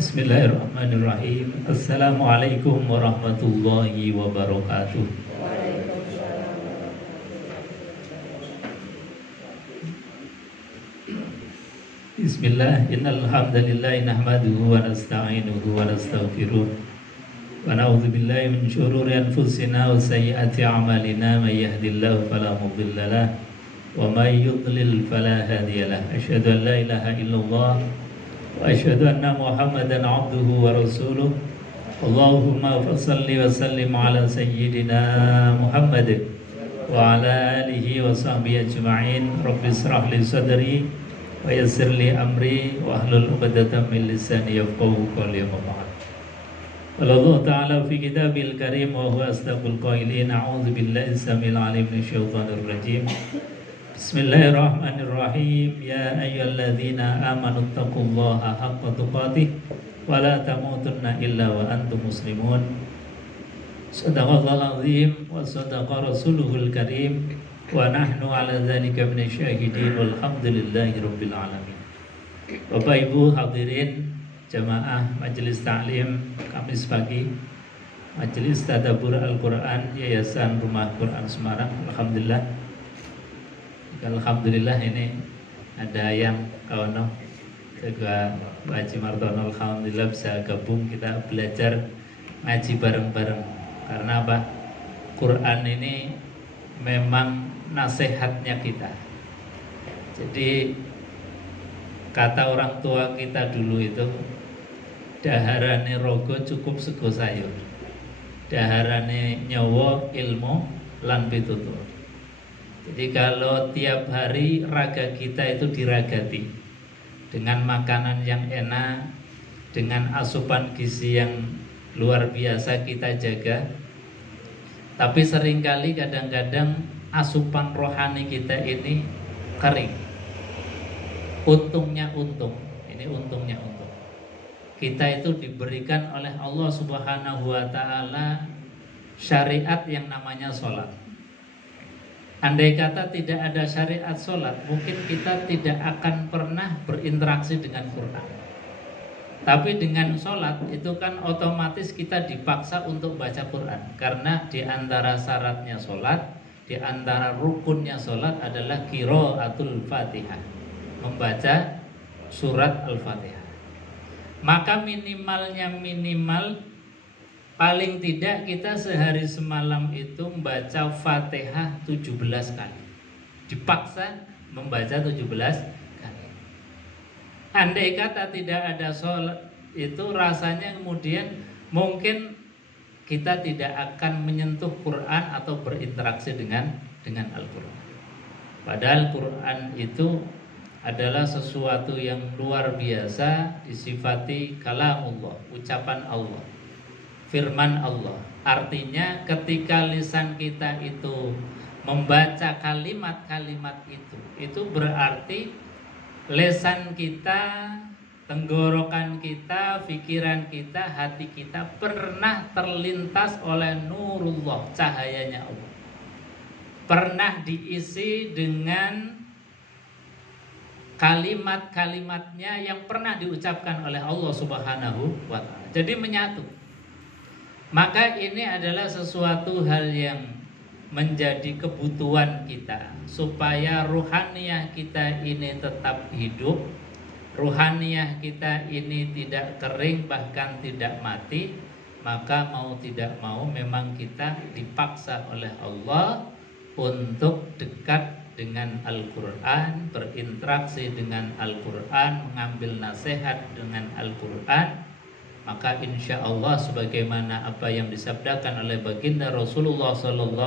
Bismillahirrahmanirrahim. Assalamualaikum warahmatullahi wabarakatuh. Bismillah, innal hamdalillah nahmaduhu wa nasta'inuhu wa nastaghfiruh wa na'udzu billahi min syururi anfusina wa sayyiati a'malina may yahdihillahu fala mudilla lahu wa may yudlil fala hadiya lahu. Asyhadu an la ilaha illallah wa asyhadu anna Muhammadan 'abduhu wa rasuluh. Allahumma shalli wa sallim ala sayyidina Muhammad wa ala alihi wa sahbihi ajma'in. Rabbi shrah li sadri wa yassir li amri wa hlul 'uqdatam min lisani yafqahu qawli. Allah Ta'ala fi kitabil karim wa huwa asdaqul qailin. A'udzu billahi samil alim minasyaitonir rajim. Bismillahirrahmanirrahim. Ya ayyuhalladzina amanu taqullaha haqqa tuqatih wa la tamutunna illa wa antum muslimun. Shadaqallahul azim wa shadaqa rasuluhul karim. Wa nahnu ala dzalika minasyahidin walhamdulillahi rabbil alamin. Bapak Ibu hadirin jamaah Majelis Ta'lim Kamis pagi, Majelis Tadabbur Al-Quran Yayasan Rumah Quran Semarang. Alhamdulillah ini ada yang kawan juga Pak Haji Martono, alhamdulillah bisa gabung, kita belajar ngaji bareng-bareng. Karena apa? Quran ini memang nasihatnya kita. Jadi kata orang tua kita dulu itu, daharane rogo cukup sego sayur, daharane nyawa ilmu lan pitutur. Jadi kalau tiap hari raga kita itu diragati dengan makanan yang enak, dengan asupan gizi yang luar biasa kita jaga, tapi seringkali kadang-kadang asupan rohani kita ini kering. Untungnya untung, ini untungnya untung. Kita itu diberikan oleh Allah Subhanahu wa Ta'ala syariat yang namanya sholat. Andai kata tidak ada syariat sholat, mungkin kita tidak akan pernah berinteraksi dengan Quran. Tapi dengan sholat itu kan otomatis kita dipaksa untuk baca Quran. Karena di antara syaratnya sholat, di antara rukunnya sholat adalah qiraatul Fatihah, membaca surat Al-Fatihah. Maka minimal paling tidak kita sehari semalam itu membaca Fatihah 17 kali. Dipaksa membaca 17 kali. Andai kata tidak ada sholat itu rasanya kemudian mungkin kita tidak akan menyentuh Quran atau berinteraksi dengan Al-Quran. Padahal Quran itu adalah sesuatu yang luar biasa, disifati kalamullah, ucapan Allah, firman Allah. Artinya ketika lisan kita itu membaca kalimat-kalimat itu berarti lisan kita, tenggorokan kita, pikiran kita, hati kita pernah terlintas oleh nurullah, cahayanya Allah. Pernah diisi dengan kalimat-kalimatnya yang pernah diucapkan oleh Allah Subhanahu wa Ta'ala. Jadi menyatu. Maka ini adalah sesuatu hal yang menjadi kebutuhan kita supaya ruhaniyah kita ini tetap hidup, ruhaniyah kita ini tidak kering bahkan tidak mati. Maka mau tidak mau memang kita dipaksa oleh Allah untuk dekat dengan Al-Quran, berinteraksi dengan Al-Quran, mengambil nasihat dengan Al-Quran. Maka insya Allah sebagaimana apa yang disabdakan oleh baginda Rasulullah SAW,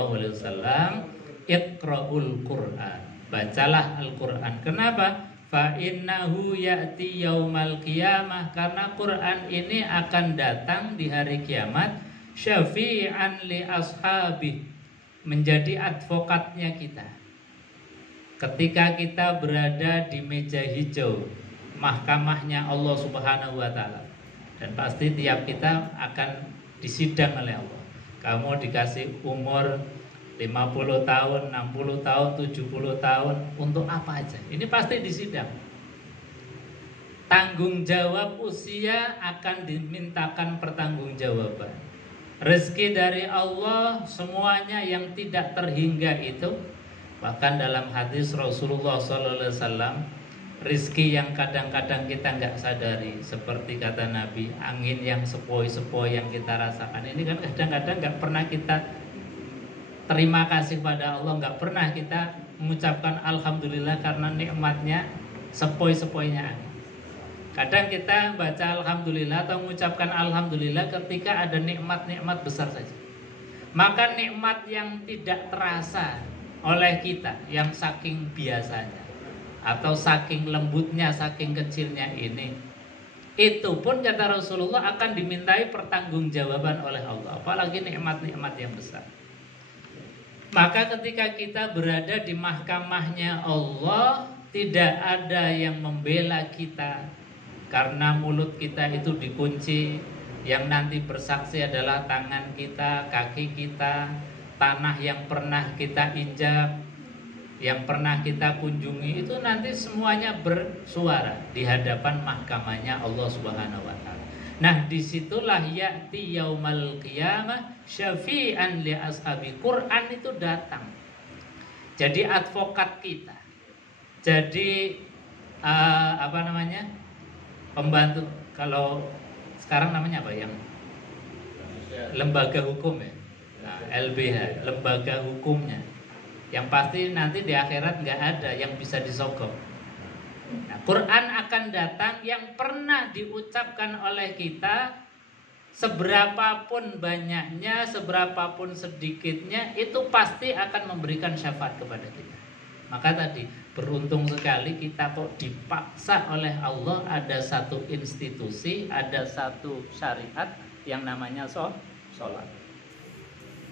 Iqra'ul Quran, bacalah Al-Quran. Kenapa? Fa innahu ya'ti yaumal qiyamah, karena Quran ini akan datang di hari kiamat, syafi'an li ashabi, menjadi advokatnya kita. Ketika kita berada di meja hijau, mahkamahnya Allah Subhanahu wa Ta'ala, dan pasti tiap kita akan disidang oleh Allah. Kamu dikasih umur 50 tahun, 60 tahun, 70 tahun, untuk apa aja? Ini pasti disidang. Tanggung jawab usia akan dimintakan pertanggungjawaban. Rezeki dari Allah semuanya yang tidak terhingga itu. Bahkan dalam hadis Rasulullah SAW, rezeki yang kadang-kadang kita nggak sadari, seperti kata Nabi, angin yang sepoi-sepoi yang kita rasakan ini kan kadang-kadang nggak pernah kita terima kasih pada Allah, nggak pernah kita mengucapkan alhamdulillah karena nikmatnya sepoi-sepoinya angin. Kadang kita baca alhamdulillah atau mengucapkan alhamdulillah ketika ada nikmat-nikmat besar saja. Maka nikmat yang tidak terasa oleh kita, yang saking biasanya atau saking lembutnya, saking kecilnya ini, itu pun kata Rasulullah akan dimintai pertanggungjawaban oleh Allah. Apalagi nikmat-nikmat yang besar. Maka ketika kita berada di mahkamahnya Allah, tidak ada yang membela kita. Karena mulut kita itu dikunci, yang nanti bersaksi adalah tangan kita, kaki kita, tanah yang pernah kita injak, yang pernah kita kunjungi, itu nanti semuanya bersuara di hadapan mahkamahnya Allah Subhanahu wa taala. Nah, disitulah ya'ti yaumal qiyamah syafi'an li ashabi. Quran itu datang jadi advokat kita, jadi pembantu. Kalau sekarang namanya apa yang lembaga hukum ya, nah, LBH, lembaga hukumnya. Yang pasti nanti di akhirat nggak ada yang bisa disogok. Nah, Quran akan datang yang pernah diucapkan oleh kita, seberapapun banyaknya, seberapapun sedikitnya, itu pasti akan memberikan syafaat kepada kita. Maka tadi beruntung sekali kita kok dipaksa oleh Allah, ada satu institusi, ada satu syariat yang namanya sholat.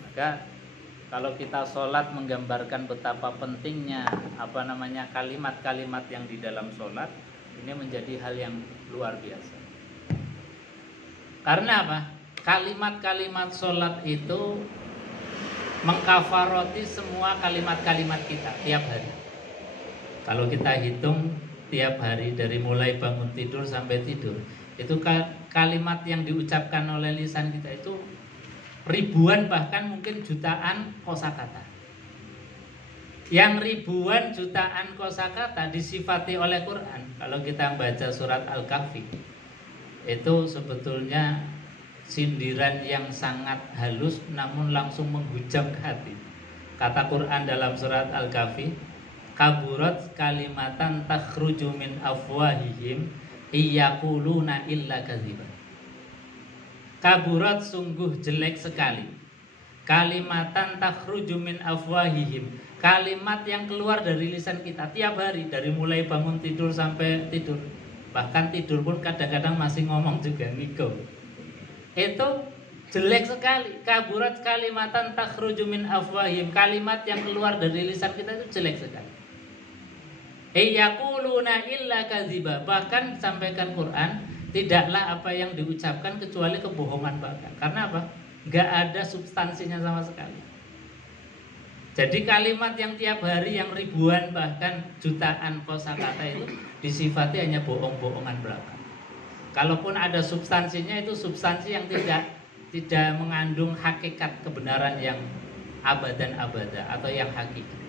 Maka kalau kita sholat menggambarkan betapa pentingnya kalimat-kalimat yang di dalam sholat, ini menjadi hal yang luar biasa. Karena apa? Kalimat-kalimat sholat itu mengkafaroti semua kalimat-kalimat kita tiap hari. Kalau kita hitung tiap hari dari mulai bangun tidur sampai tidur, itu kalimat yang diucapkan oleh lisan kita itu ribuan, bahkan mungkin jutaan kosakata. Yang ribuan jutaan kosakata disifati oleh Quran. Kalau kita baca surat Al-Kahfi, itu sebetulnya sindiran yang sangat halus namun langsung menghujam ke hati. Kata Quran dalam surat Al-Kahfi, kaburat kalimatan takhruju min afwahihim iyaquluna illa kadziban. Kaburat, sungguh jelek sekali, kalimatan takhruju min afwahihim, kalimat yang keluar dari lisan kita tiap hari, dari mulai bangun tidur sampai tidur. Bahkan tidur pun kadang-kadang masih ngomong juga, ngiko. Itu jelek sekali. Kaburat kalimatan takhruju min afwahihim, kalimat yang keluar dari lisan kita itu jelek sekali. Yaquluna illa kadziba, bahkan sampaikan Quran, tidaklah apa yang diucapkan kecuali kebohongan bahkan. Karena apa? Enggak ada substansinya sama sekali. Jadi kalimat yang tiap hari yang ribuan bahkan jutaan kosakata itu disifati hanya bohong-bohongan belaka. Kalaupun ada substansinya, itu substansi yang tidak mengandung hakikat kebenaran yang abadan abada atau yang hakiki.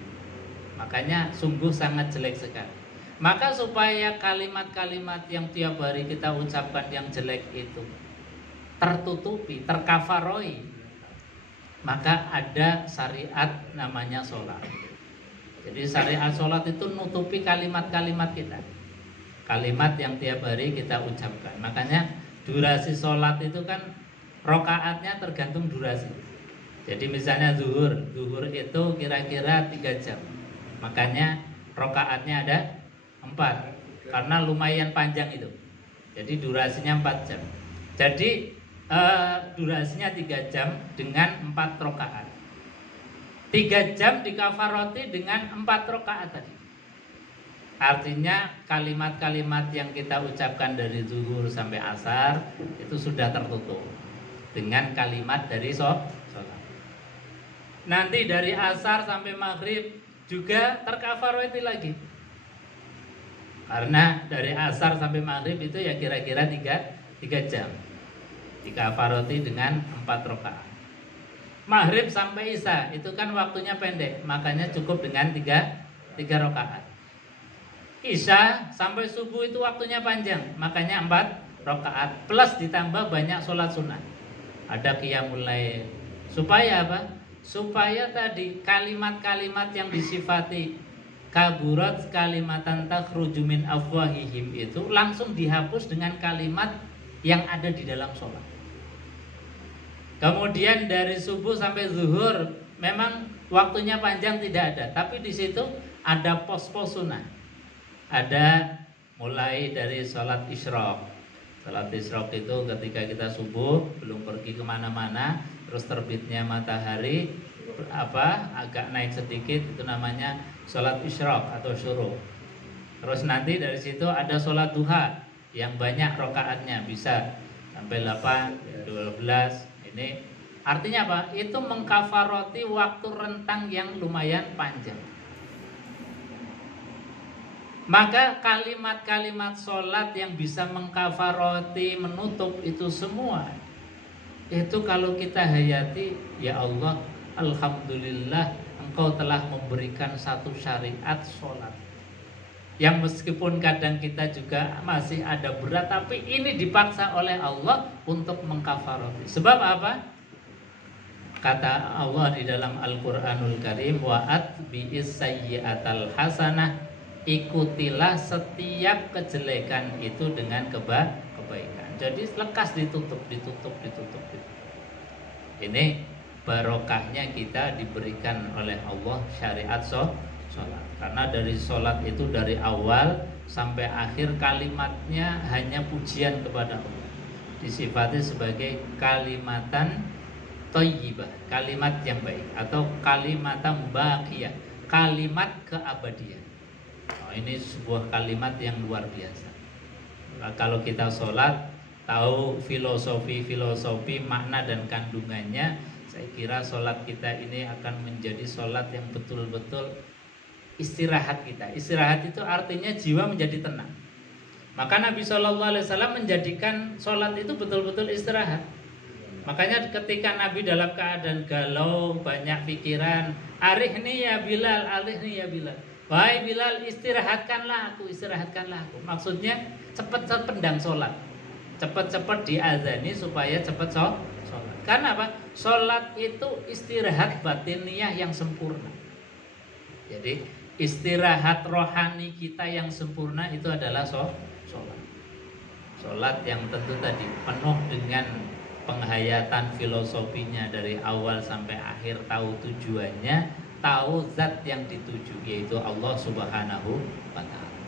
Makanya sungguh sangat jelek sekali. Maka supaya kalimat-kalimat yang tiap hari kita ucapkan yang jelek itu tertutupi, terkafaroi, maka ada syariat namanya sholat. Jadi syariat sholat itu nutupi kalimat-kalimat kita, kalimat yang tiap hari kita ucapkan. Makanya durasi sholat itu kan rokaatnya tergantung durasi. Jadi misalnya zuhur itu kira-kira 3 jam, makanya rokaatnya ada 4, karena lumayan panjang itu. Jadi durasinya 4 jam. Jadi durasinya 3 jam dengan 4 rokaat. 3 jam dikafaroti dengan 4 rokaat tadi. Artinya kalimat-kalimat yang kita ucapkan dari zuhur sampai asar itu sudah tertutup dengan kalimat dari sholat. Nanti dari asar sampai maghrib juga terkafaroti lagi. Karena dari asar sampai maghrib itu ya kira-kira 3 jam. Dikafaroti dengan 4 rakaat. Maghrib sampai isya itu kan waktunya pendek, makanya cukup dengan 3 rakaat. Isya sampai subuh itu waktunya panjang, makanya 4 rakaat plus ditambah banyak sholat sunnah. Ada qiyamul lail. Supaya apa? Supaya tadi kalimat-kalimat yang disifati kaburat kalimatan takhruju min afwahihim itu langsung dihapus dengan kalimat yang ada di dalam sholat. Kemudian dari subuh sampai zuhur memang waktunya panjang tidak ada, tapi di situ ada pos-pos sunnah. Ada mulai dari sholat isyraq. Sholat isyraq itu ketika kita subuh belum pergi kemana-mana, terus terbitnya matahari agak naik sedikit, itu namanya sholat isyraq atau syuruk. Terus nanti dari situ ada sholat duha yang banyak rakaatnya, bisa sampai 8, 12. Ini artinya apa? Itu mengkafaroti waktu rentang yang lumayan panjang. Maka kalimat-kalimat sholat yang bisa mengkafaroti, menutup itu semua, itu kalau kita hayati, ya Allah, alhamdulillah Engkau telah memberikan satu syariat sholat yang meskipun kadang kita juga masih ada berat, tapi ini dipaksa oleh Allah untuk mengkafaroti. Sebab apa? Kata Allah di dalam Al-Quranul Karim, wa'at bi'is sayyi'atal hasanah, ikutilah setiap kejelekan itu dengan kebaikan. Jadi lekas ditutup. Ini barokahnya kita diberikan oleh Allah syariat sholat. Karena dari sholat itu dari awal sampai akhir kalimatnya hanya pujian kepada Allah. Disifati sebagai kalimatan thayyibah, kalimat yang baik, atau kalimatan baqiyah, kalimat keabadian. Ini sebuah kalimat yang luar biasa. Kalau kita sholat tahu filosofi makna dan kandungannya, saya kira sholat kita ini akan menjadi sholat yang betul-betul istirahat kita. Istirahat itu artinya jiwa menjadi tenang. Maka Nabi SAW menjadikan sholat itu betul-betul istirahat. Makanya ketika Nabi dalam keadaan galau, banyak pikiran, arihni ya Bilal, arihni ya Bilal. Wahai Bilal, istirahatkanlah aku. Maksudnya cepat-cepat pendang sholat, cepat-cepat diazani supaya cepat sholat. Karena apa? Sholat itu istirahat batiniah yang sempurna. Jadi istirahat rohani kita yang sempurna itu adalah sholat. Sholat yang tentu tadi penuh dengan penghayatan filosofinya dari awal sampai akhir, tahu tujuannya, tahu zat yang dituju, yaitu Allah Subhanahu wa ta'ala.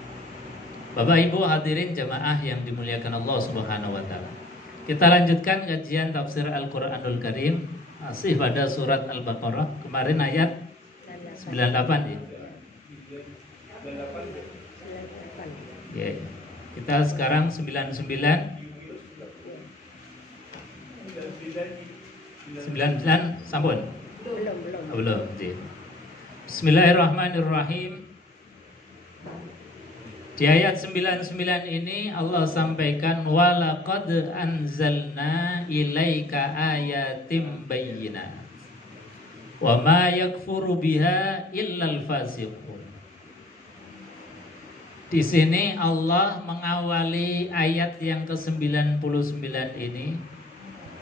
Bapak Ibu hadirin jamaah yang dimuliakan Allah Subhanahu wa ta'ala. Kita lanjutkan kajian tafsir Al-Qur'anul Karim, masih pada surat Al-Baqarah. Kemarin ayat 98 ya. Ya. Kita sekarang 99 sampun? Belum. Bismillahirrahmanirrahim. Di ayat 99 ini Allah sampaikan walaqad anzalna ilaika ayatim bayyinat wa ma yakfuru biha illal fasiqun. Di sini Allah mengawali ayat yang ke-99 ini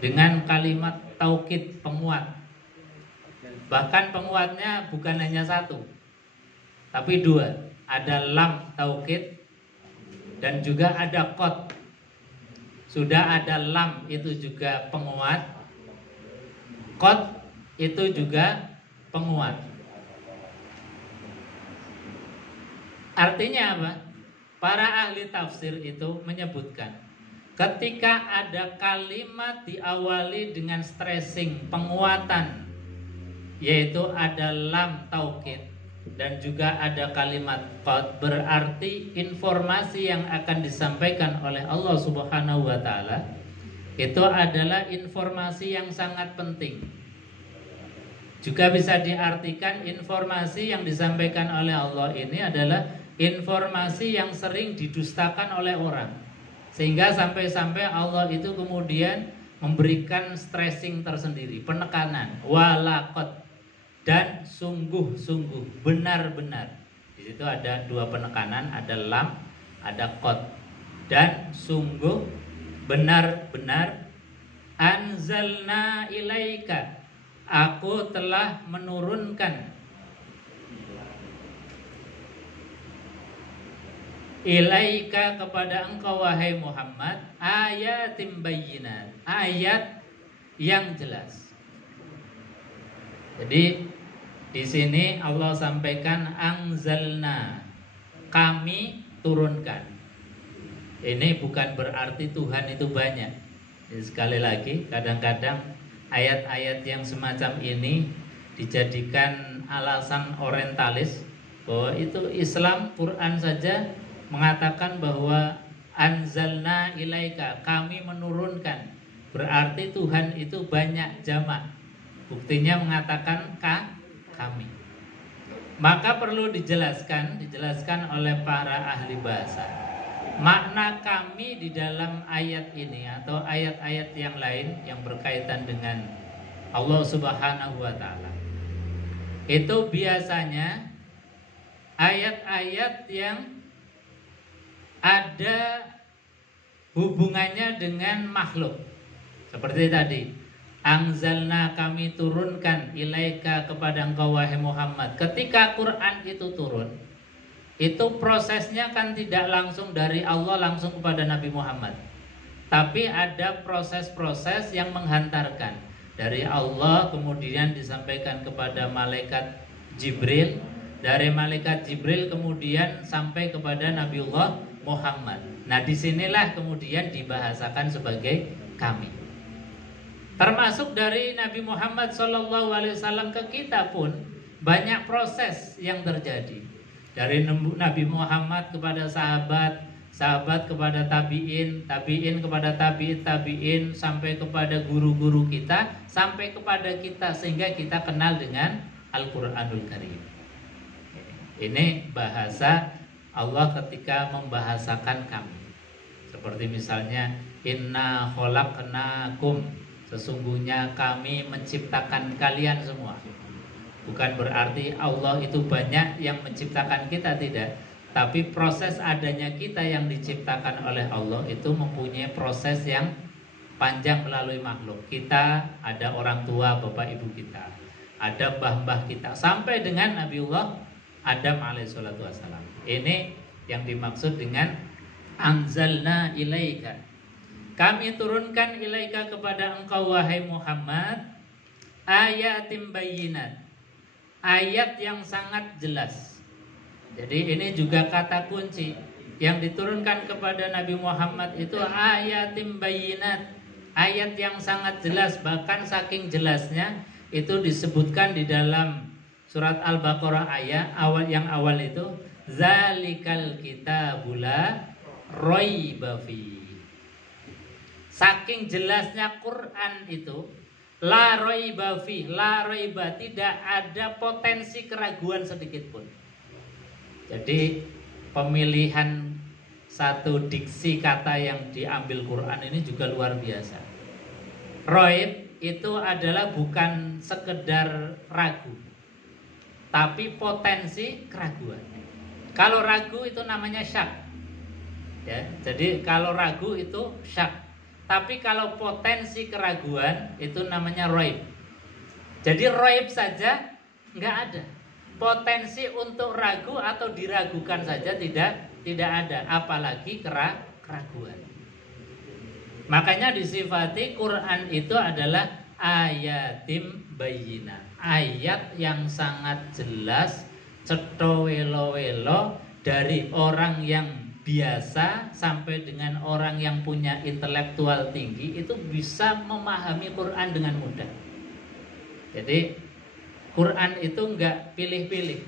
dengan kalimat taukid penguat. Bahkan penguatnya bukan hanya satu, tapi dua. Ada lam taukid dan juga ada qad. Sudah ada lam itu juga penguat, qad itu juga penguat. Artinya apa? Para ahli tafsir itu menyebutkan ketika ada kalimat diawali dengan stressing, penguatan, yaitu ada lam taukid dan juga ada kalimat qad, berarti informasi yang akan disampaikan oleh Allah Subhanahu wa ta'ala itu adalah informasi yang sangat penting. Juga bisa diartikan informasi yang disampaikan oleh Allah ini adalah informasi yang sering didustakan oleh orang, sehingga sampai-sampai Allah itu kemudian memberikan stressing tersendiri, penekanan, walaqad, dan sungguh-sungguh, benar-benar. Di situ ada dua penekanan, ada lam, ada qad, dan sungguh, benar-benar, anzalna ilaika, aku telah menurunkan ilaika kepada engkau wahai Muhammad ayatim bayyinat, ayat yang jelas. Jadi di sini Allah sampaikan anzalna, kami turunkan. Ini bukan berarti Tuhan itu banyak. Jadi sekali lagi, kadang-kadang ayat-ayat yang semacam ini dijadikan alasan orientalis bahwa itu Islam, Quran saja mengatakan bahwa anzalna ilaika, kami menurunkan, berarti Tuhan itu banyak jamak. Buktinya mengatakan kami. Maka perlu dijelaskan oleh para ahli bahasa. Makna kami di dalam ayat ini atau ayat-ayat yang lain yang berkaitan dengan Allah Subhanahu wa taala. Itu biasanya ayat-ayat yang ada hubungannya dengan makhluk. Seperti tadi, anzalna, kami turunkan, ilaika, kepada engkau wahai Muhammad. Ketika Quran itu turun, itu prosesnya kan tidak langsung dari Allah langsung kepada Nabi Muhammad, tapi ada proses-proses yang menghantarkan dari Allah, kemudian disampaikan kepada malaikat Jibril, dari malaikat Jibril kemudian sampai kepada Nabiullah Muhammad. Nah, disinilah kemudian dibahasakan sebagai kami. Termasuk dari Nabi Muhammad SAW ke kita pun banyak proses yang terjadi. Dari Nabi Muhammad kepada sahabat, sahabat kepada tabi'in, tabi'in kepada tabi'in, sampai kepada guru-guru kita, sampai kepada kita, sehingga kita kenal dengan Al-Quranul Karim. Ini bahasa Allah ketika membahasakan kami. Seperti misalnya inna khalaqnakum, sesungguhnya kami menciptakan kalian semua. Bukan berarti Allah itu banyak yang menciptakan kita, tidak. Tapi proses adanya kita yang diciptakan oleh Allah itu mempunyai proses yang panjang melalui makhluk. Kita ada orang tua, bapak ibu kita, ada mbah-mbah kita, sampai dengan Nabiullah Adam alaihissalatu wassalam. Ini yang dimaksud dengan anzalna ilaika, kami turunkan ilaika kepada engkau wahai Muhammad ayatim bayyinat, ayat yang sangat jelas. Jadi ini juga kata kunci yang diturunkan kepada Nabi Muhammad itu ayatim bayyinat, ayat yang sangat jelas. Bahkan saking jelasnya itu disebutkan di dalam surat Al-Baqarah ayat awal itu zalikal kitabula raiba fi. Saking jelasnya Quran itu, la raiba fi, la raiba, tidak ada potensi keraguan sedikit pun. Jadi pemilihan satu diksi kata yang diambil Quran ini juga luar biasa. Raib itu adalah bukan sekedar ragu, tapi potensi keraguan. Kalau ragu itu namanya syak, ya. Jadi kalau ragu itu syak, tapi kalau potensi keraguan itu namanya raib. Jadi raib saja nggak ada, potensi untuk ragu atau diragukan saja tidak ada, apalagi keraguan. Makanya disifati Quran itu adalah ayatim bayyinah, ayat yang sangat jelas, cetha welo-welo, dari orang yang biasa sampai dengan orang yang punya intelektual tinggi itu bisa memahami Quran dengan mudah. Jadi Quran itu enggak pilih-pilih.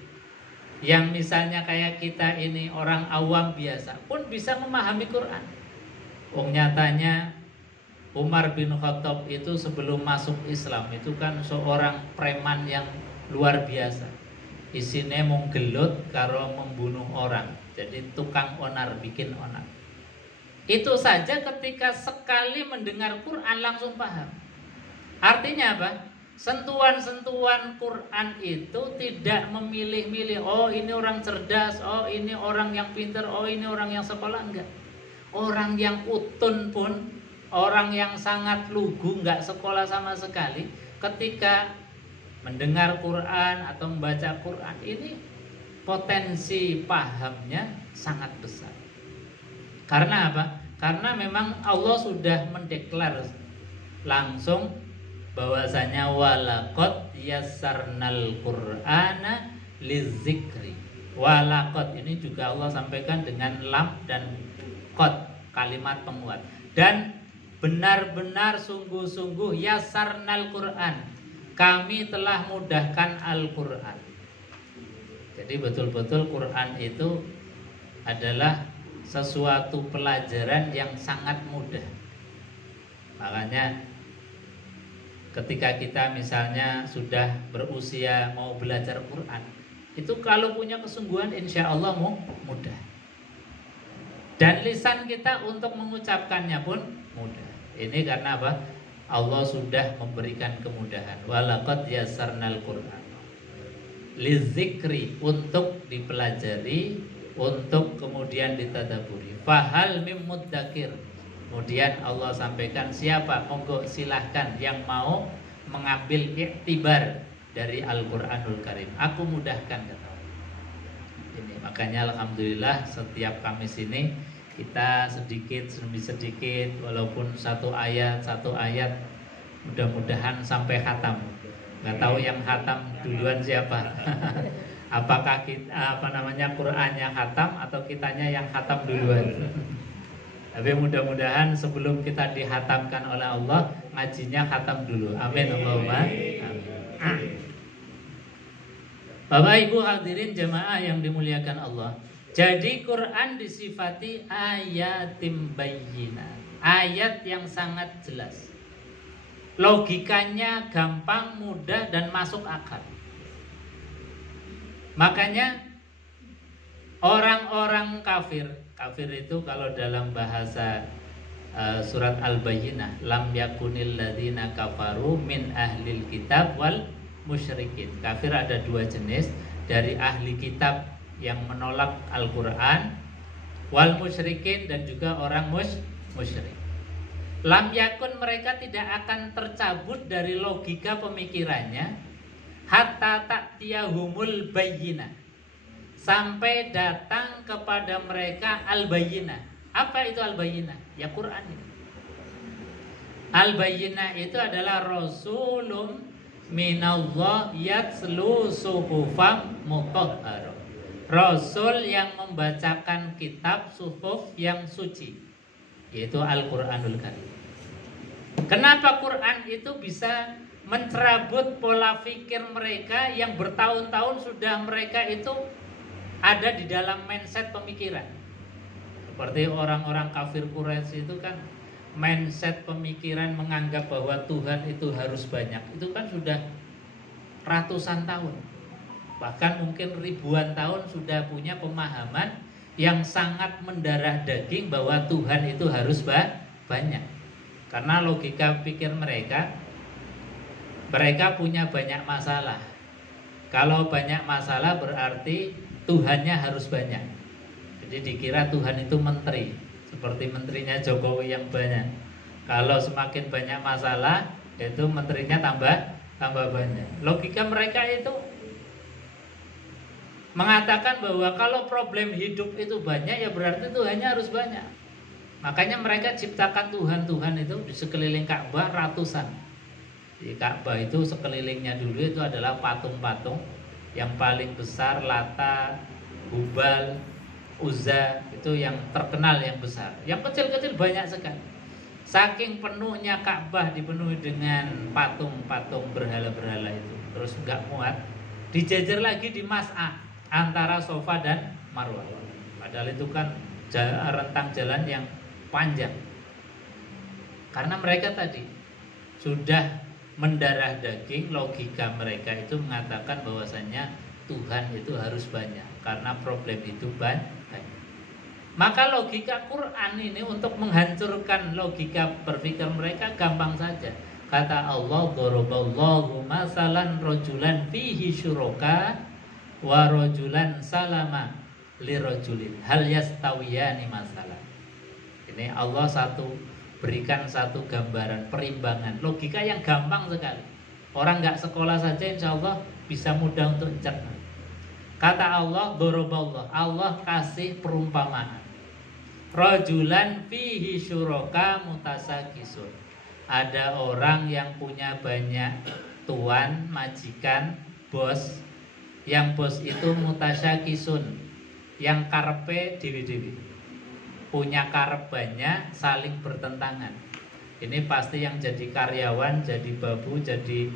Yang misalnya kayak kita ini orang awam biasa pun bisa memahami Quran. Nyatanya Umar bin Khattab itu sebelum masuk Islam itu kan seorang preman yang luar biasa. isine mung gelut karo membunuh orang. Jadi tukang onar, bikin onar. Itu saja ketika sekali mendengar Quran langsung paham. Artinya apa? Sentuhan-sentuhan Quran itu tidak memilih-milih. Oh ini orang cerdas, oh ini orang yang pintar, oh ini orang yang sekolah. Enggak. Orang yang utun pun, orang yang sangat lugu, enggak sekolah sama sekali, ketika mendengar Quran atau membaca Quran ini potensi pahamnya sangat besar. Karena apa? Karena memang Allah sudah mendeklar langsung bahwasanya walaqad yassarnal Qur'ana lizikri. Walaqad ini juga Allah sampaikan dengan lam dan qad, kalimat penguat. Dan benar-benar sungguh-sungguh yassarnal Qur'an, kami telah mudahkan Al-Quran. Jadi betul-betul Quran itu adalah sesuatu pelajaran yang sangat mudah. Makanya ketika kita misalnya sudah berusia mau belajar Quran, itu kalau punya kesungguhan insya Allah mudah. Dan lisan kita untuk mengucapkannya pun mudah. Ini karena apa? Allah sudah memberikan kemudahan. Walaqad yassarnal Qur'an lizikri, untuk dipelajari, untuk kemudian ditadaburi. Fahal mim mudzakir. Kemudian Allah sampaikan, siapa? Monggo silahkan yang mau mengambil iktibar dari Al-Qur'anul Karim. Aku mudahkan, kata Allah. Ini makanya alhamdulillah setiap Kamis ini kita sedikit demi sedikit, walaupun satu ayat mudah-mudahan sampai khatam. Nggak tahu yang khatam duluan siapa. Apakah kita Qur'annya khatam atau kitanya yang khatam duluan. Tapi mudah-mudahan sebelum kita dihatamkan oleh Allah, ngajinya khatam dulu. Amin Allahumma amin. Bapak Ibu hadirin jamaah yang dimuliakan Allah. Jadi Quran disifati ayatim bayyinah, ayat yang sangat jelas. Logikanya gampang, mudah, dan masuk akal. Makanya orang-orang kafir itu kalau dalam bahasa surat Al-Bayyinah, lam yakunil ladzina kafaru min ahlil kitab wal musyrikin. Kafir ada dua jenis, dari ahli kitab yang menolak Al-Quran, wal musyrikin, dan juga orang musyrik. Lam yakun, mereka tidak akan tercabut dari logika pemikirannya hatta ta'tiyahumul bayyinah, sampai datang kepada mereka al-bayyinah. Apa itu al-bayyinah? Ya Quran ini. Al-bayyinah itu adalah rasulun minallah yatslu suhufam mutahharah, rasul yang membacakan kitab suhuf yang suci, yaitu Al-Quranul Karim. Kenapa Quran itu bisa mencerabut pola pikir mereka yang bertahun-tahun sudah mereka itu ada di dalam mindset pemikiran. Seperti orang-orang kafir Quraisy itu kan mindset pemikiran menganggap bahwa Tuhan itu harus banyak. Itu kan sudah ratusan tahun, bahkan mungkin ribuan tahun sudah punya pemahaman yang sangat mendarah daging bahwa Tuhan itu harus banyak. Karena logika pikir mereka punya banyak masalah. Kalau banyak masalah berarti Tuhannya harus banyak. Jadi dikira Tuhan itu menteri, seperti menterinya Jokowi yang banyak. Kalau semakin banyak masalah, itu menterinya tambah banyak. Logika mereka itu mengatakan bahwa kalau problem hidup itu banyak, ya berarti Tuhannya harus banyak. Makanya mereka ciptakan Tuhan itu di sekeliling Ka'bah ratusan. Di Ka'bah itu sekelilingnya dulu itu adalah patung-patung. Yang paling besar Lata, Hubal, Uzza, itu yang terkenal yang besar. Yang kecil-kecil banyak sekali. Saking penuhnya Ka'bah dipenuhi dengan patung-patung berhala-berhala itu, terus enggak muat, dijejer lagi di Mas'a antara Safa dan Marwah. Padahal itu kan rentang jalan yang panjang. Karena mereka tadi sudah mendarah daging, logika mereka itu mengatakan bahwasanya Tuhan itu harus banyak karena problem itu banyak. Maka logika Quran ini untuk menghancurkan logika berpikir mereka gampang saja. Kata Allah, daraballahu masalan rajulan fihi syuraka wa rajulan salama lirajulin hal yastawiyani masalah. Ini Allah berikan satu gambaran perimbangan logika yang gampang sekali. Orang nggak sekolah saja insya Allah bisa mudah untuk cerna. Kata Allah, daraballah, Allah kasih perumpamaan. Rajulan fihi syuraka mutasakisun. Ada orang yang punya banyak tuan, majikan, bos. Yang bos itu mutasyakisun, yang karepe dewi-dewi, punya karep banyak, saling bertentangan. Ini pasti yang jadi karyawan, jadi babu, jadi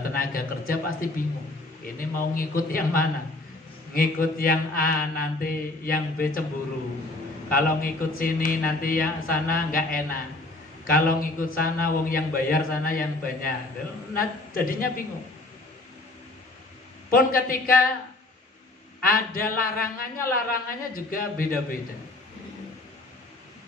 tenaga kerja pasti bingung. Ini mau ngikut yang mana? Ngikut yang A nanti yang B cemburu. Kalau ngikut sini nanti yang sana nggak enak. Kalau ngikut sana wong yang bayar sana yang banyak. Nah, jadinya bingung. Pun ketika ada larangannya juga beda-beda.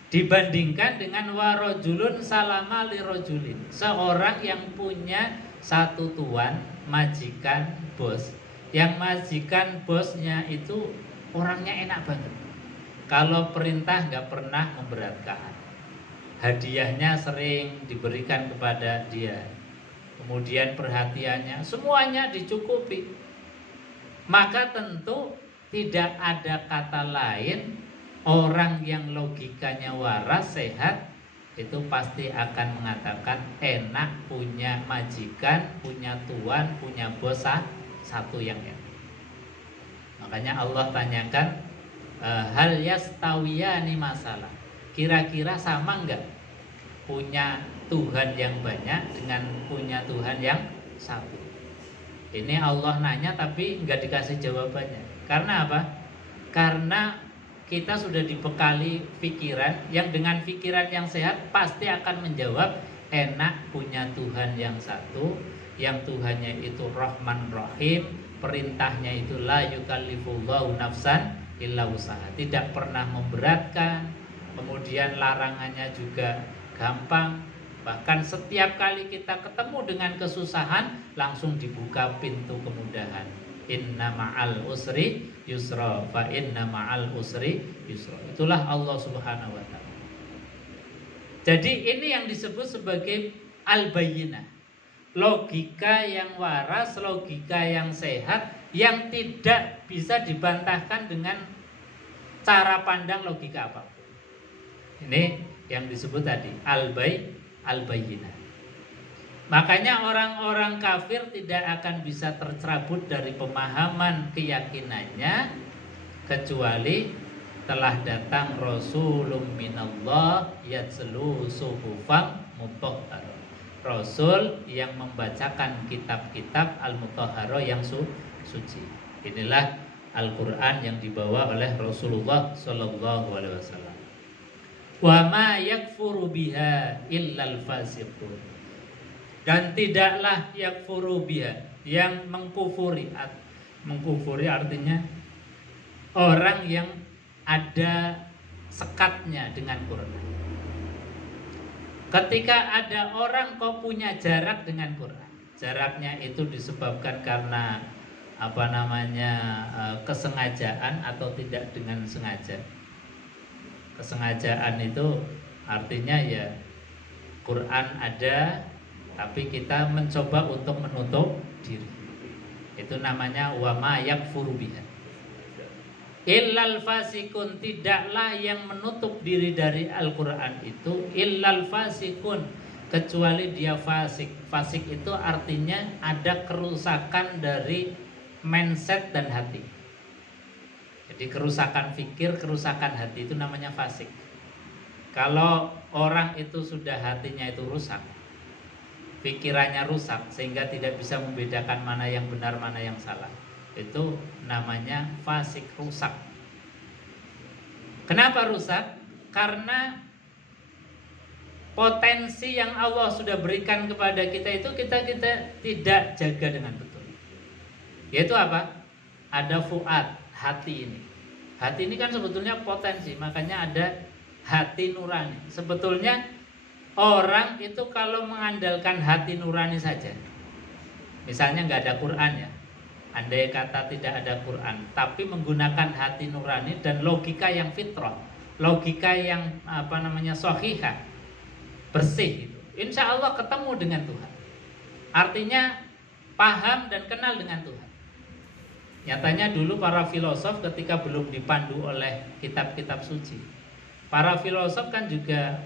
Dibandingkan dengan warajulun salama lirajulin, seorang yang punya satu tuan, majikan, bos. Yang majikan bosnya itu orangnya enak banget. Kalau perintah nggak pernah memberatkan. Hadiahnya sering diberikan kepada dia. Kemudian perhatiannya semuanya dicukupi. Maka tentu tidak ada kata lain, orang yang logikanya waras, sehat, itu pasti akan mengatakan enak punya majikan, punya tuan, punya bos satu yang enak. Makanya Allah tanyakan, hal yastawiyani masalah, kira-kira sama enggak punya Tuhan yang banyak dengan punya Tuhan yang satu? Ini Allah nanya tapi enggak dikasih jawabannya. Karena apa? Karena kita sudah dibekali pikiran yang dengan pikiran yang sehat pasti akan menjawab enak punya Tuhan yang satu, yang Tuhannya itu Rahman Rahim, perintahnya itu la yukallifullahu nafsan illa usaha, tidak pernah memberatkan, kemudian larangannya juga gampang. Bahkan setiap kali kita ketemu dengan kesusahan langsung dibuka pintu kemudahan. Inna ma'al usri yusra, fa inna ma'al usri yusra. Itulah Allah Subhanahu wa ta'ala. Jadi ini yang disebut sebagai al-bayyinah, logika yang waras, logika yang sehat, yang tidak bisa dibantahkan dengan cara pandang logika apapun. Ini yang disebut tadi al-bayyinah. Makanya orang-orang kafir tidak akan bisa tercerabut dari pemahaman keyakinannya kecuali telah datang Rasulun minallah yatslu suhufan mutahharah, Rasul yang membacakan kitab-kitab al-mutahharah yang suci. Inilah Al-Quran yang dibawa oleh Rasulullah Sallallahu Alaihi Wasallam. Wa ma yakfuru biha illal fasiqun. Dan tidaklah yakfuru biha, yang mengkufuri. Mengkufuri artinya orang yang ada sekatnya dengan Quran. Ketika ada orang kok punya jarak dengan Quran, jaraknya itu disebabkan karena kesengajaan atau tidak dengan sengaja. Kesengajaan itu artinya ya Quran ada, tapi kita mencoba untuk menutup diri. Itu namanya wa ma yakfuru biha. Illal fasikun, tidaklah yang menutup diri dari Al-Quran itu illal fasikun, kecuali dia fasik. Fasik itu artinya ada kerusakan dari mindset dan hati. Jadi kerusakan fikir, kerusakan hati itu namanya fasik. Kalau orang itu sudah hatinya itu rusak, pikirannya rusak sehingga tidak bisa membedakan mana yang benar mana yang salah, itu namanya fasik, rusak. Kenapa rusak? Karena potensi yang Allah sudah berikan kepada kita itu kita tidak jaga dengan betul. Yaitu apa? Ada fuad, hati ini. Hati ini kan sebetulnya potensi, makanya ada hati nurani. Sebetulnya orang itu kalau mengandalkan hati nurani saja, misalnya nggak ada Quran ya, andai kata tidak ada Quran, tapi menggunakan hati nurani dan logika yang fitrah, logika yang sahihah, bersih itu, insya Allah ketemu dengan Tuhan. Artinya paham dan kenal dengan Tuhan. Nyatanya dulu para filosof ketika belum dipandu oleh kitab-kitab suci, para filosof kan juga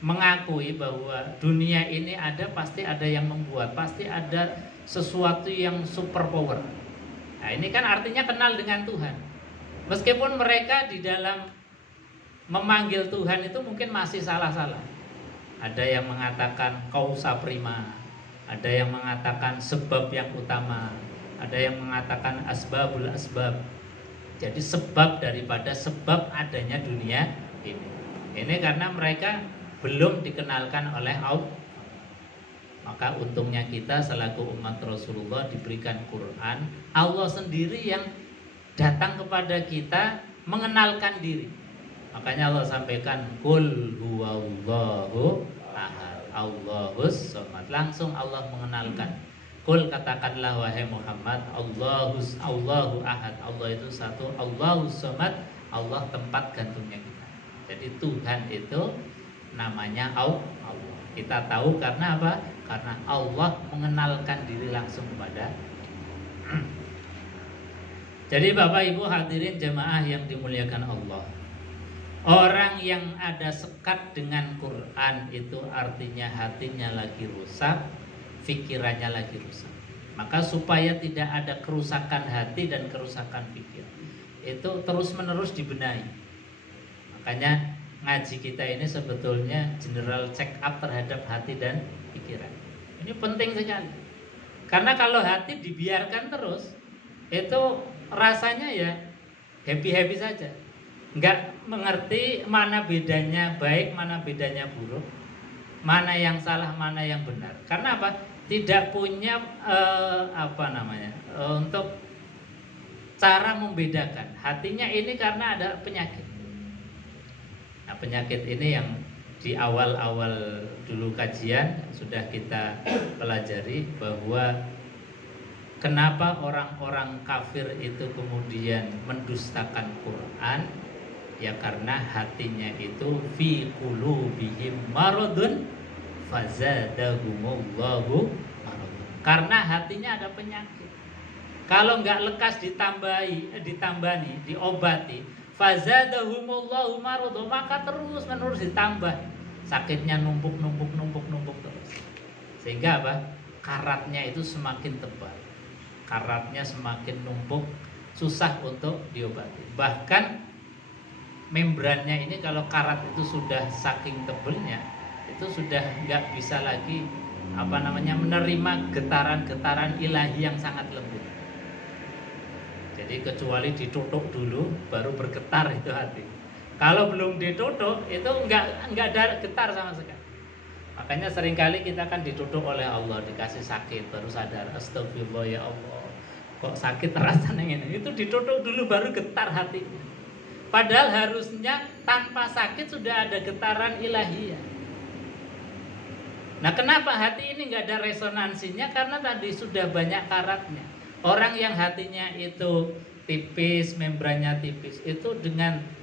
mengakui bahwa dunia ini ada, pasti ada yang membuat, pasti ada sesuatu yang super power. Nah ini kan artinya kenal dengan Tuhan. Meskipun mereka di dalam memanggil Tuhan itu mungkin masih salah-salah. Ada yang mengatakan kausa prima, ada yang mengatakan sebab yang utama, ada yang mengatakan asbabul asbab. Jadi sebab daripada sebab adanya dunia ini. Ini karena mereka belum dikenalkan oleh Allah. Maka untungnya kita selaku umat Rasulullah diberikan Quran, Allah sendiri yang datang kepada kita mengenalkan diri. Makanya Allah sampaikan qul huwallahu ahad, Allahus samad. Langsung Allah mengenalkan. Qul, katakanlah wahai Muhammad, Allahu ahad, Allah itu satu, Allahus samad, Allah tempat gantungnya kita. Jadi Tuhan itu namanya Allah. Kita tahu karena apa? Karena Allah mengenalkan diri langsung kepada. Jadi Bapak Ibu hadirin jemaah yang dimuliakan Allah, orang yang ada sekat dengan Quran itu artinya hatinya lagi rusak, pikirannya lagi rusak. Maka supaya tidak ada kerusakan hati dan kerusakan pikir, itu terus-menerus dibenahi. Makanya ngaji kita ini sebetulnya general check up terhadap hati dan pikiran. Ini penting sekali. Karena kalau hati dibiarkan terus, itu rasanya ya happy-happy saja. Enggak mengerti mana bedanya baik, mana bedanya buruk, mana yang salah, mana yang benar. Karena apa? Tidak punya untuk cara membedakan. Hatinya ini karena ada penyakit. Nah, penyakit ini yang di awal-awal dulu kajian sudah kita pelajari bahwa kenapa orang-orang kafir itu kemudian mendustakan Quran, ya karena hatinya itu fi qulubihim maradun fazadahumullahu maradun. Karena hatinya ada penyakit. Kalau nggak lekas ditambani, diobati, fazadahumullahu maradun, maka terus menerus ditambah. Sakitnya numpuk terus. Sehingga apa? Karatnya itu semakin tebal. Karatnya semakin numpuk, susah untuk diobati. Bahkan membrannya ini kalau karat itu sudah saking tebalnya, itu sudah nggak bisa lagi menerima getaran-getaran ilahi yang sangat lembut. Jadi kecuali ditutup dulu baru bergetar itu hati. Kalau belum ditutup itu nggak ada getar sama sekali. Makanya seringkali kita kan ditutup oleh Allah, dikasih sakit baru sadar, astagfirullah ya Allah, kok sakit rasanya ini. Itu ditutup dulu baru getar hati. Padahal harusnya tanpa sakit sudah ada getaran ilahiyah. Nah kenapa hati ini nggak ada resonansinya? Karena tadi sudah banyak karatnya. Orang yang hatinya itu tipis, membrannya tipis, itu dengan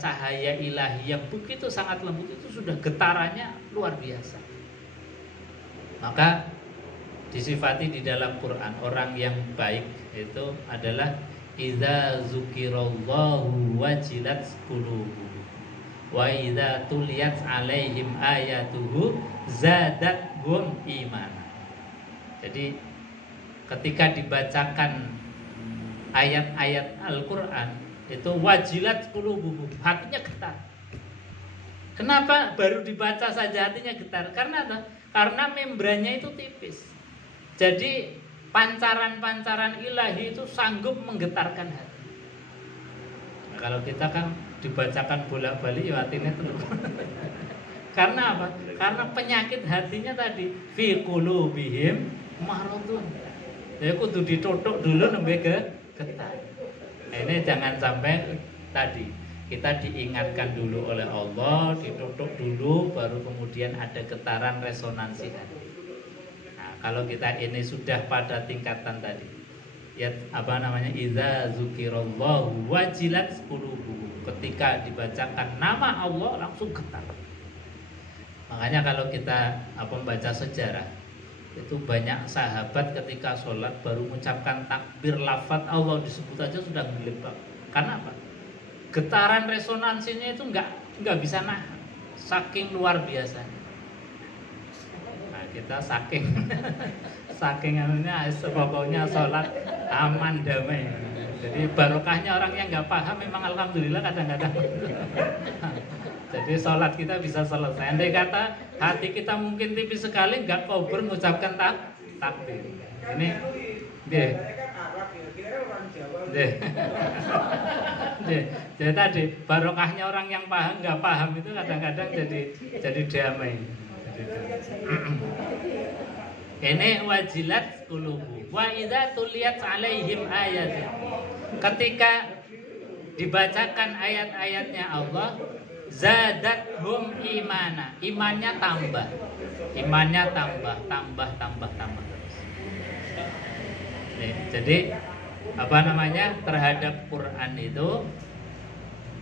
cahaya ilahi yang begitu sangat lembut itu sudah getarannya luar biasa. Maka disifati di dalam Quran orang yang baik itu adalah idza dzukirallahu wajilat qulubuhum wa idza tuliyat alaihim ayatuhu zadathum imana. Jadi ketika dibacakan ayat-ayat Al-Qur'an itu wajilat qulubuhum, hatinya getar. Kenapa baru dibaca saja hatinya getar? Karena apa? Karena membrannya itu tipis. Jadi pancaran-pancaran ilahi itu sanggup menggetarkan hati. Nah, kalau kita kan dibacakan bolak-balik ya hatinya terus. Karena apa? Karena penyakit hatinya tadi fi qulubihim maradun. Ya kudu ditutuk dulu nembe getah. Ini jangan sampai tadi kita diingatkan dulu oleh Allah, ditutuk dulu, baru kemudian ada getaran resonansi hati. Nah, kalau kita ini sudah pada tingkatan tadi, ya apa namanya, idza dzukirallahu wajilat qulubuhum, ketika dibacakan nama Allah langsung getar. Makanya kalau kita membaca sejarah, itu banyak sahabat ketika sholat baru mengucapkan takbir, lafaz Allah disebut aja sudah gelepak. Karena apa? Getaran resonansinya itu nggak bisa nahan, saking luar biasa. Nah, kita saking anunya sebabnya sholat aman damai. Jadi barokahnya orang yang nggak paham memang alhamdulillah kadang-kadang. Jadi sholat kita bisa selesai. Andai kata hati kita mungkin tipis sekali, nggak kober mengucapkan takbir. Ini deh. Jadi tadi barokahnya orang yang paham, nggak paham itu kadang-kadang jadi damai. Ini wajilat qulubu wa idza tuliyat alaihim ayat. Ketika dibacakan ayat-ayatnya Allah, zadathum imana, imannya tambah terus. Nih, jadi apa namanya, terhadap Quran itu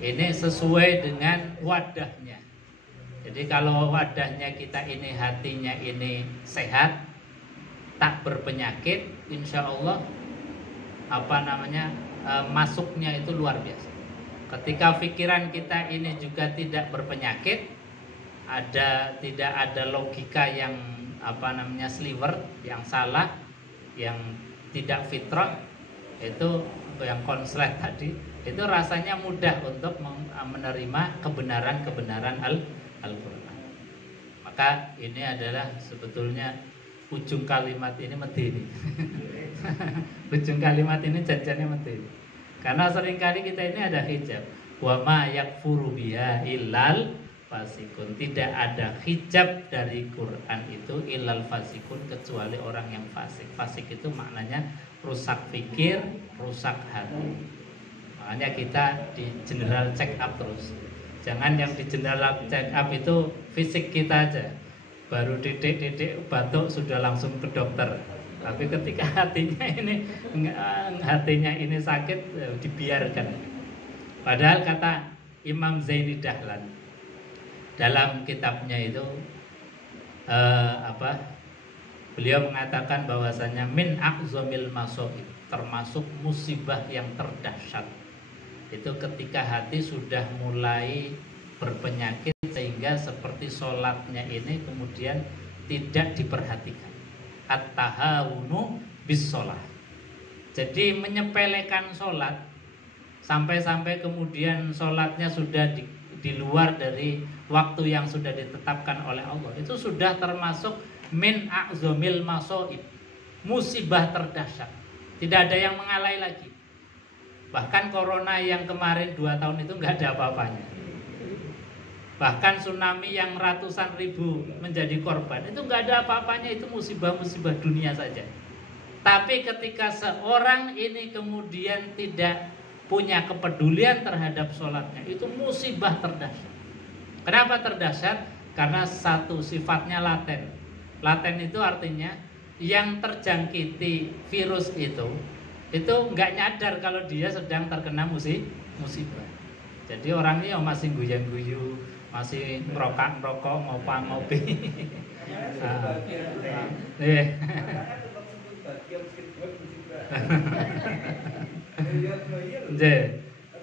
ini sesuai dengan wadahnya. Jadi kalau wadahnya kita ini, hatinya ini sehat, tak berpenyakit, insya Allah apa namanya, masuknya itu luar biasa. Ketika pikiran kita ini juga tidak berpenyakit, tidak ada logika yang apa namanya sliver, yang salah, yang tidak fitrah, itu yang konslet tadi, itu rasanya mudah untuk menerima kebenaran Al-Quran. Maka ini adalah sebetulnya ujung kalimat ini medeni. Ujung kalimat ini jajannya medeni. Karena seringkali kita ini ada hijab. Wa ma yakfuru biha illal fasikun. Tidak ada hijab dari Quran itu illal fasikun, kecuali orang yang fasik. Fasik itu maknanya rusak pikir, rusak hati. Makanya kita di general check up terus. Jangan yang di general check up itu fisik kita aja, baru titik-titik batuk sudah langsung ke dokter. Tapi ketika hatinya ini sakit, dibiarkan. Padahal kata Imam Zaini Dahlan dalam kitabnya itu beliau mengatakan bahwasanya min aqzamil masoib, termasuk musibah yang terdahsyat itu ketika hati sudah mulai berpenyakit sehingga seperti sholatnya ini kemudian tidak diperhatikan. At-tahawunu bis sholat. Jadi menyepelekan sholat sampai-sampai kemudian sholatnya sudah di luar dari waktu yang sudah ditetapkan oleh Allah. Itu sudah termasuk min a'zamil masoib, musibah terdahsyat. Tidak ada yang mengalai lagi. Bahkan corona yang kemarin 2 tahun itu nggak ada apa-apanya. Bahkan tsunami yang ratusan ribu menjadi korban itu nggak ada apa-apanya, itu musibah-musibah dunia saja. Tapi ketika seorang ini kemudian tidak punya kepedulian terhadap sholatnya, itu musibah terdahsyat. Kenapa terdahsyat? Karena satu, sifatnya laten. Laten itu artinya yang terjangkiti virus itu nggak nyadar kalau dia sedang terkena musibah. Jadi orangnya masih guyan-guyu, masih merokok, ngopi.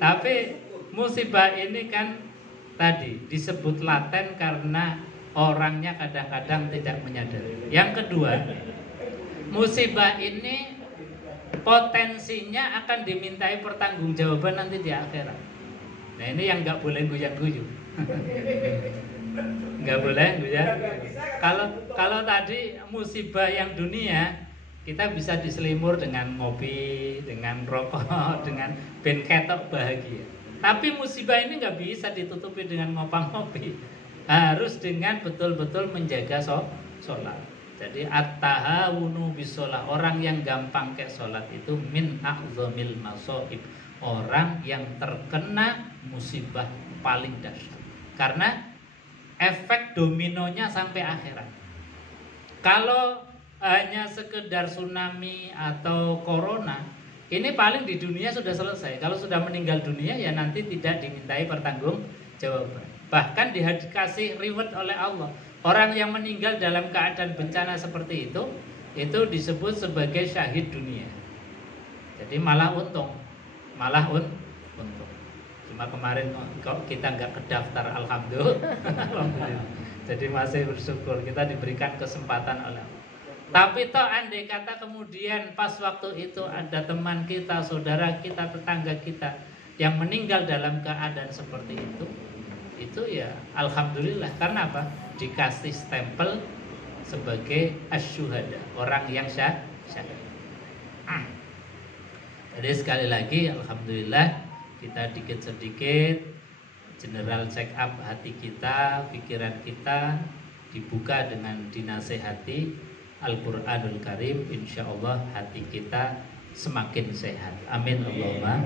Tapi musibah ini kan tadi disebut laten karena orangnya kadang-kadang tidak menyadari. Yang kedua, musibah ini potensinya akan dimintai pertanggungjawaban nanti di akhirat. Nah ini yang nggak boleh guyan-guyu. Nggak boleh guyan. Kalau tadi musibah yang dunia kita bisa diselimur dengan ngopi, dengan rokok, dengan ben ketok bahagia. Tapi musibah ini nggak bisa ditutupi dengan ngopang-ngopi. Harus dengan betul-betul menjaga sholat. Jadi at-tahawunu bisolah, orang yang gampang ke sholat itu min a'zamil masoib, orang yang terkena musibah paling dahsyat. Karena efek dominonya sampai akhirat. Kalau hanya sekedar tsunami atau corona, ini paling di dunia sudah selesai. Kalau sudah meninggal dunia ya nanti tidak dimintai pertanggungjawaban. Bahkan dikasih reward oleh Allah. Orang yang meninggal dalam keadaan bencana seperti itu disebut sebagai syahid dunia. Jadi malah untung, untung. Cuma kemarin kok kita nggak kedaftar, alhamdulillah. Jadi masih bersyukur kita diberikan kesempatan oleh Allah. Tapi toh andai kata kemudian pas waktu itu ada teman kita, saudara kita, tetangga kita yang meninggal dalam keadaan seperti itu ya alhamdulillah. Karena apa? Dikasih stempel sebagai asyuhada, orang yang syahid. Jadi sekali lagi alhamdulillah kita sedikit general check up hati kita, pikiran kita dibuka dengan dinasehati Al-Quranul Karim. Insya Allah hati kita semakin sehat. Amin Allahumma.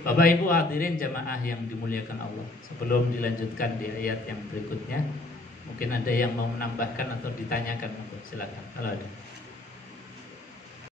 Bapak Ibu hadirin jamaah yang dimuliakan Allah, sebelum dilanjutkan di ayat yang berikutnya, mungkin ada yang mau menambahkan atau ditanyakan, silakan kalau ada.